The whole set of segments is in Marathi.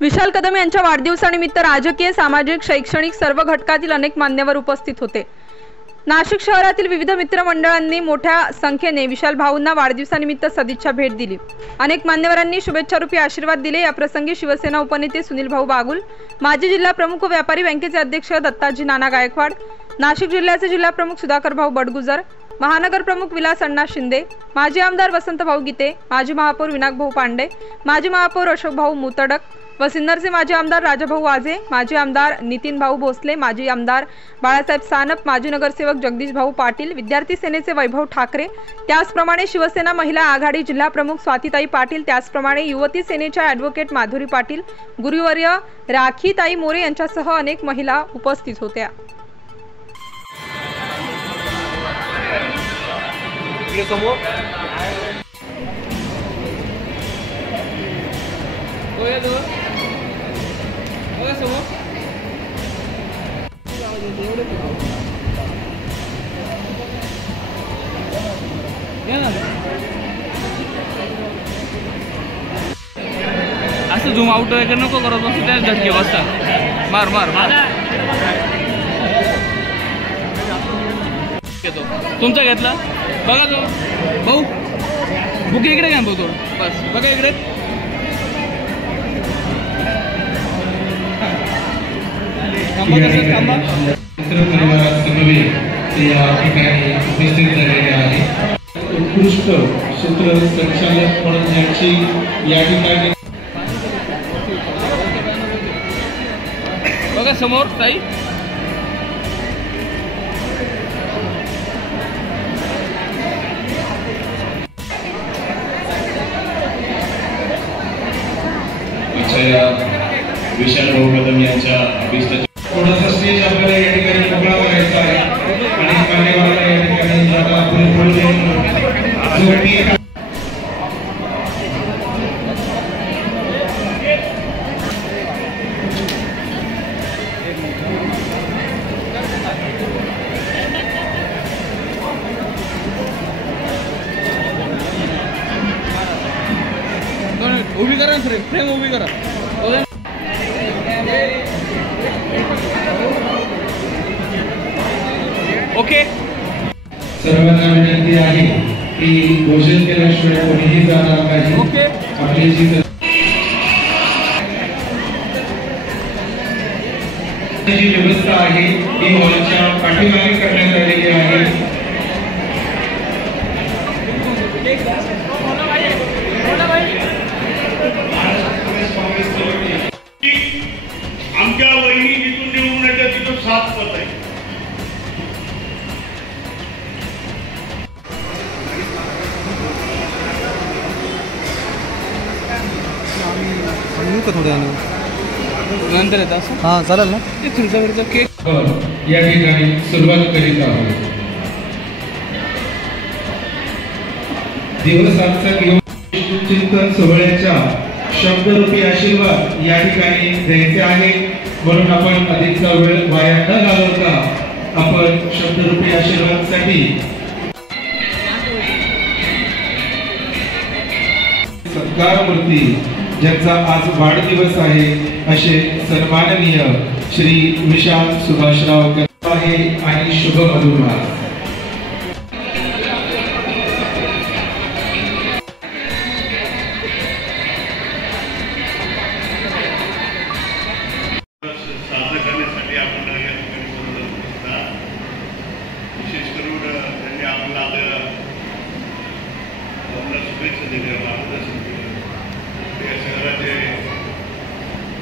विशाल कदम यांच्या वाढदिवसानिमित्त राजकीय, सामाजिक, शैक्षणिक सर्व घटकातील अनेक मान्यवर उपस्थित होते। नाशिक शहरातील विविध मित्रमंडळांनी मोठ्या संख्येने विशाल भाऊंना वाढदिवसानिमित्त सदिच्छा भेट दिली। अनेक मान्यवरांनी शुभेच्छारूपी आशीर्वाद दिले। या प्रसंगी शिवसेना उपनेते सुनील भाऊ बागुल, माजी जिल्हा प्रमुख व व्यापारी बँकेचे अध्यक्ष दत्ताजी नाना गायकवाड, नाशिक जिल्ह्याचे जिल्हा प्रमुख सुधाकर भाऊ बडगुजर, महानगर प्रमुख विलास अण्णा शिंदे, माजी आमदार वसंत भाऊ गीते, माजी महापौर विनायक भाऊ पांडे, माजी महापौर अशोक भाऊ मुतडक व सिन्नरचे माजी आमदार राजाभाऊ वाजे, माजी आमदार नितीन भाऊ भोसले, माजी आमदार बाळासाहेब सानप, माजी नगरसेवक जगदीश भाऊ पाटील, विद्यार्थी सेनेचे वैभव ठाकरे, त्याचप्रमाणे शिवसेना महिला आघाडी जिल्हा प्रमुख स्वातीताई पाटील, त्याचप्रमाणे युवती सेनेच्या ॲडव्होकेट माधुरी पाटील, गुरुवर्य राखीताई मोरे यांच्यासह अनेक महिला उपस्थित होत्या। असं झूम आउट वगैरे नको करत बसू, त्याच झटके बसतात। मार मार मार तुमचा घेतला बघा तो भाऊ, बुके इकडे घ्या भाऊ, थोडं बस बघा इकडे। उपस्थित झालेले आहे। उत्कृष्ट सूत्रसंचालक म्हणून यांची या ठिकाणी बघा समोर ताई, विशाल भाऊ कदम यांच्या अभिष्ट थोडासा स्टेज आपल्याला या ठिकाणी मोकळा करायचा आहे आणि मान्यवरांना या ठिकाणी जागा पुरेपूर देऊन उभी करा, फ्रेम उभी करा। ओके, सर्वांना विनंती आहे की घोषित केल्याशिवाय कोणीही जाणार नाही। ओके, आपली जी व्यवस्था आहे ती हॉलच्या पाठीमागे करण्यात आलेली आहे। आमच्या वहिनी जिथून निवडून येतात तिथून 7 पद आहे। नंतर येतं असं, हां चालेल ना, ते तुमच्याकडचा केक या ठिकाणी सुरुवात करीत आहोत। दिवस आजचा घेऊन चिंतन सोहळ्याच्या शब्दरूपी आशीर्वाद या ठिकाणी द्यायचे आहे, म्हणून आपण अधिकचा वेळ वाया न घालवता आपण शब्दरूपी आशीर्वादासाठी सत्कारमूर्ती ज्यांचा आज वाढदिवस आहे असे सन्माननीय श्री विशाल सुभाषराव कदम आहे आणि शुभ मधुर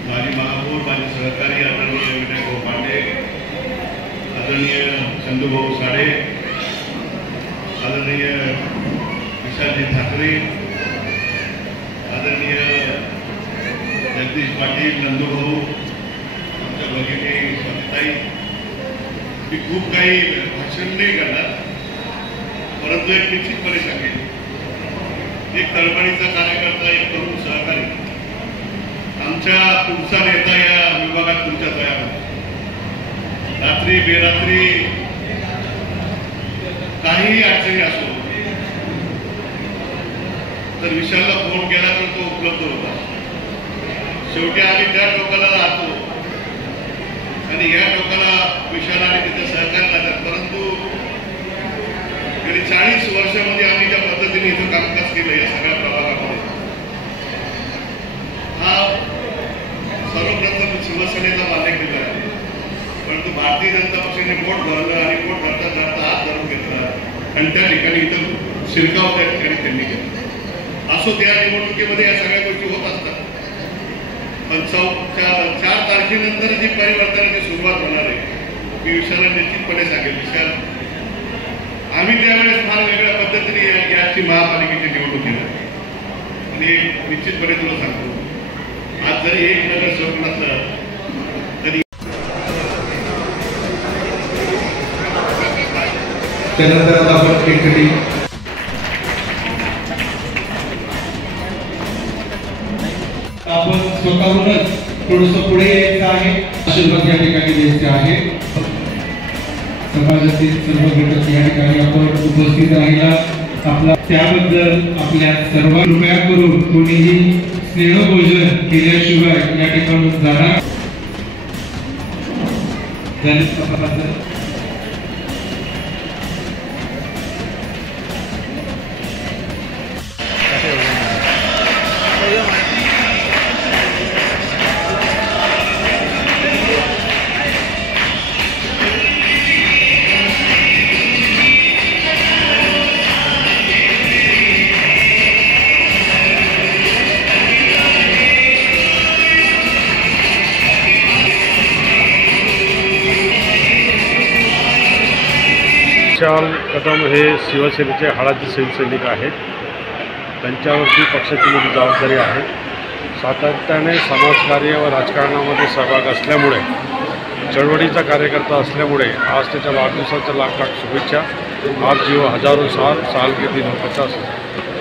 माजी महापौर, माजी सहकारी आदरणीय विनायक भाऊ पांडे, आदरणीय चंदूभाऊ साडे, आदरणीय विशालजी ठाकरे, आदरणीय जगदीश पाटील, नंदूभाऊ, आमच्या भगिनी स्वातीताई। मी खूप काही भाषण नाही करणार, परंतु एक निश्चितपणे सांगेन, एक तळमळीचा कार्यकर्ता, एक तरुण सहकारी, आमच्या पुढचा नेता या विभागात तुमच्या तयार रात्री बेरात्री काहीही अडचणी असो तर विशालला फोन केला तर तो उपलब्ध होता। शेवटी आम्ही त्या टोकाला राहतो आणि या टोकाला विशालाने तिथे सहकार्य करतात, परंतु गेली 40 वर्षामध्ये आम्ही ज्या पद्धतीने इथं कामकाज केलं या सगळ्या प्रभागामध्ये, हा सर्वप्रथम शिवसेनेचा मान्य केला आहे, परंतु भारतीय जनता पक्षाने पोट भरलं आणि पोट भरता भरता हात धरून घेतला आणि त्या ठिकाणी इथं शिरकाव त्या ठिकाणी त्यांनी केला। असो, त्या निवडणुकीमध्ये या सगळ्या गोष्टी होत असतात, पण 4 तारखेनंतर जी परिवर्तनाची सुरुवात होणार आहे मी विशाला निश्चितपणे सांगेल। विशाल, आम्ही त्यावेळेस फार वेगळ्या पद्धतीने याची महापालिकेची निवडणूक केली आणि निश्चितपणे तुला सांगतो, आज जरी एक नगरसेवक नसला तरी त्यानंतर आता आपण एकटी आपण स्वतःहूनच थोडंसं पुढे यायचं आहे, आशीर्वाद या ठिकाणी द्यायचे आहे। समाजातील सर्व घटक या ठिकाणी आपण उपस्थित राहिला, आपला त्याबद्दल आपल्या सर्व कृपया करून कोणीही स्नेहभोजन केल्याशिवाय या ठिकाणी जाणार विशाल कदम हे शिवसेनेचे हाडाचे शिवसैनिक आहेत। त्यांच्यावरती पक्षाची मोठी जबाबदारी आहे। सातत्याने समाजकार्य व राजकारणामध्ये सहभाग असल्यामुळे, चळवळीचा कार्यकर्ता असल्यामुळे आज त्याच्या वाढदिवसाच्या लाख लाख शुभेच्छा। आप जीव हजारों साल के दिन हो 50